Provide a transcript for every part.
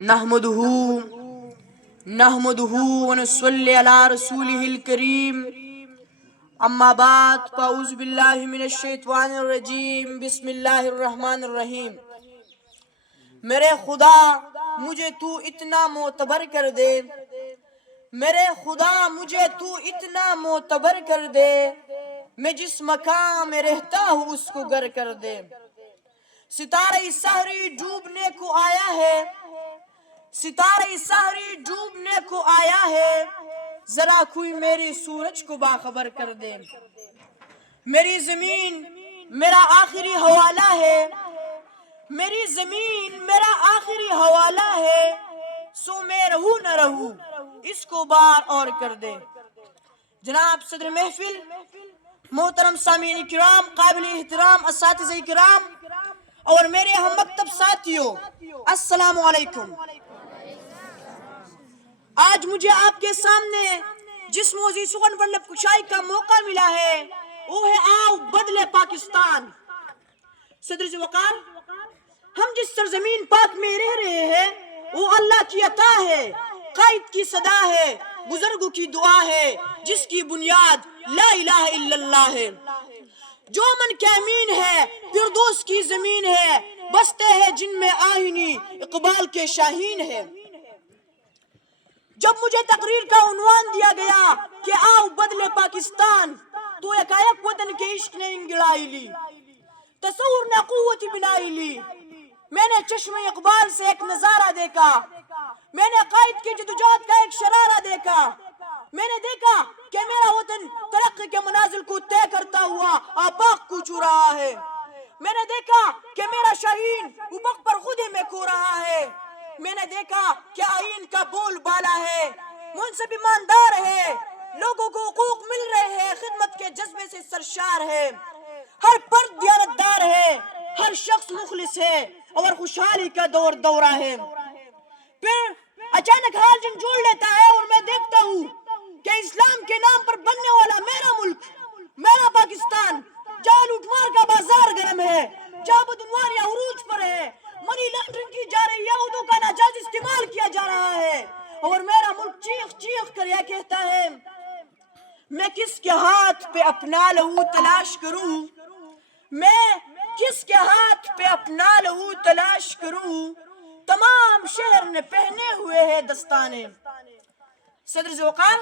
نحمده ونصلي على رسوله الكريم اما بعد فاعوذ باللہ من الشیطان الرجیم بسم اللہ الرحمن الرحیم۔ میرے خدا مجھے تو اتنا معتبر کر دے، میرے خدا مجھے تو اتنا معتبر کر دے، میں جس مقام میں رہتا ہوں اس کو گر کر دے۔ ستارہ سحری ڈوبنے کو آیا ہے، ستارہ سحری ڈوبنے کو آیا ہے، ذرا کوئی میری سورج کو باخبر کر دے۔ میری زمین میرا آخری حوالہ ہے، میری زمین میرا آخری حوالہ ہے، سو میں رہوں نہ رہوں اس کو بار اور کر دے۔ جناب صدر محفل، محترم سامعین کرام، قابل احترام اساتذہ کرام اور میرے ہم مکتب ساتھیوں، السلام علیکم۔ آج مجھے آپ کے سامنے جس موضوع سخن پر لب کشائی کا موقع ملا ہے وہ ہے آؤ بدلے پاکستان۔ صدر سے وقار، ہم جس سرزمین پاک میں رہ رہے ہیں وہ اللہ کی عطا ہے، قائد کی صدا ہے، بزرگوں کی دعا ہے، جس کی بنیاد لا الہ الا اللہ ہے۔ جو من کے امین ہے فردوس کی زمین ہے، بستے ہیں جن میں آئینی اقبال کے شاہین ہے۔ جب مجھے تقریر کا عنوان دیا گیا کہ آؤ بدلے پاکستان، تو ایک وطن کے عشق نے انگڑائی لی، تصور نے قوت بنائی لی۔ میں نے چشم اقبال سے ایک نظارہ دیکھا، میں نے قائد کی جدوجہد کا ایک شرارہ دیکھا، میں نے دیکھا کہ میرا وطن ترقی کے منازل کو طے کرتا ہوا آفاق کو چھو رہا ہے۔ میں نے دیکھا کہ میرا شاہین افق پر خود ہی میں کھو رہا ہے۔ میں نے دیکھا کہ آئین کا بول بالا ہے، منصب ایماندار ہے، لوگوں کو حقوق مل رہے ہیں، خدمت کے جذبے سے سرشار ہے، ہر فرد دیانتدار ہے، ہر شخص مخلص ہے اور خوشحالی کا دور دورہ ہے۔ پھر اچانک حال جھنجھوڑ لیتا ہے اور میں دیکھتا ہوں کہ اسلام کے نام پر بننے والا میرا ملک، میرا پاکستان، جہاں لوٹ مار کا بازار گرم ہے، جہاں بدعنوانی عروج پر ہے، منی لانڈرنگ کی جا رہی ہے، اردو کا ناجائز استعمال کیا جا رہا ہے، اور میرا ملک چیخ چیخ کر یہ کہتا ہے میں کس کے ہاتھ پہ اپنا لہو تلاش کروں، میں کس کے ہاتھ پہ اپنا لہو تلاش کروں، تمام شہر نے پہنے ہوئے ہیں دستانے۔ صدر ذوقار،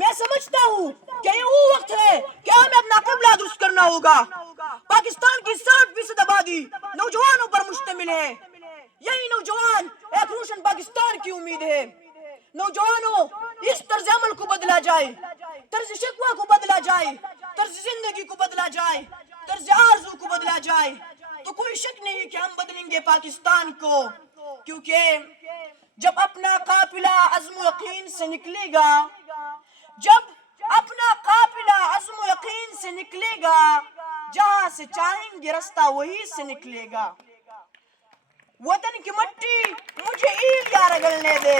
میں سمجھتا ہوں کہ یہ وہ وقت ہے کہ ہمیں اپنا قبلہ درست کرنا ہوگا۔ پاکستان کی 60% آبادی نوجوانوں پر مشتمل ہے، یہی نوجوان ایک روشن پاکستان کی امید ہے۔ نوجوانوں، اس طرز عمل کو بدلا جائے، طرز شکوہ کو بدلا جائے، طرز زندگی کو بدلا جائے، طرز آرزو کو بدلا جائے، تو کوئی شک نہیں کہ ہم بدلیں گے پاکستان کو، کیونکہ جب اپنا قافلہ عزم و یقین سے نکلے گا، جب اپنا قافلہ عزم و یقین سے نکلے گا، جہاں سے چاہیں گے رستہ وہی سے نکلے گا۔ وطن کی مٹی مجھے ایل یا رگلنے دے،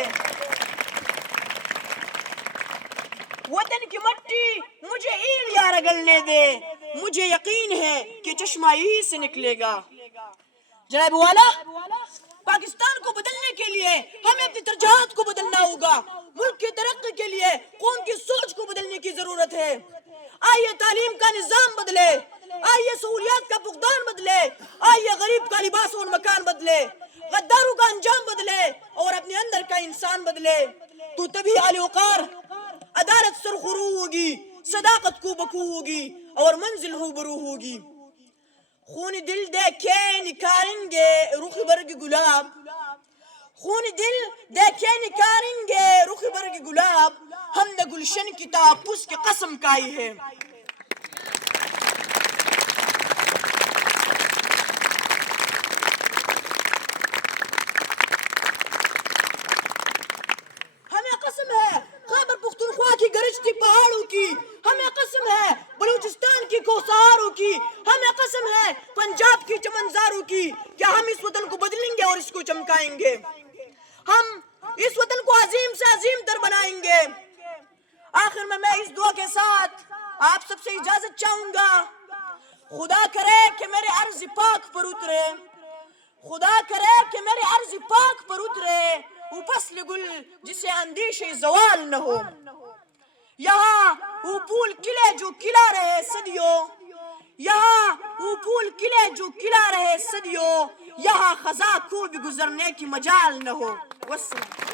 وطن کی مٹی مجھے ایل یا رگلنے دے، مجھے یقین ہے کہ چشمہ ہی سے نکلے گا۔ جناب والا، پاکستان کو بدلنے کے لیے ہمیں اپنی ترجیحات کو بدلنا ہوگا، ملک کی ترقی کے لیے قوم کی سوچ کو بدلنے کی ضرورت ہے۔ آئیے تعلیم کا نظام بدلے، آئیے سہولیات کا فقدان بدلے، آئیے غریب کا لباس اور مکان بدلے، غداروں کا انجام بدلے اور اپنے اندر کا انسان بدلے، تو تبھی علی وقار عدالت سرخرو ہوگی، صداقت کو بکو ہوگی اور منزل روبرو ہوگی۔ خون دل دیکھے نکھاریں گے رخ برگ گلاب، خون دل دیکھے نکاریں گے رخ برگ گلاب، ہم نے گلشن کی تحفظ کی قسم کھائی ہے۔ ہمیں قسم ہے خیبر پختونخوا کی گرجتی پہاڑوں کی، ہمیں قسم ہے بلوچستان کی کوساروں کی، ہمیں قسم ہے پنجاب کی چمنزاروں کی کہ ہم اس وطن کو بدلیں گے اور اس کو چمکائیں گے، ہم اس وطن کو عظیم سے عظیم تر بنائیں گے۔ آخر میں اس دعا کے ساتھ آپ سب سے اجازت چاہوں گا، خدا کرے کہ میرے عرض پاک پر اترے، خدا کرے کہ میرے عرض پاک پر اترے وہ فصل گل جسے اندیشے زوال نہ ہو، یہاں وہ پھول کھلے جو کھلا رہے صدیوں، یہاں وہ پھول کھلے جو کھلا رہے صدیوں، یہاں خزاں کو بھی گزرنے کی مجال نہ ہو۔ والسلام۔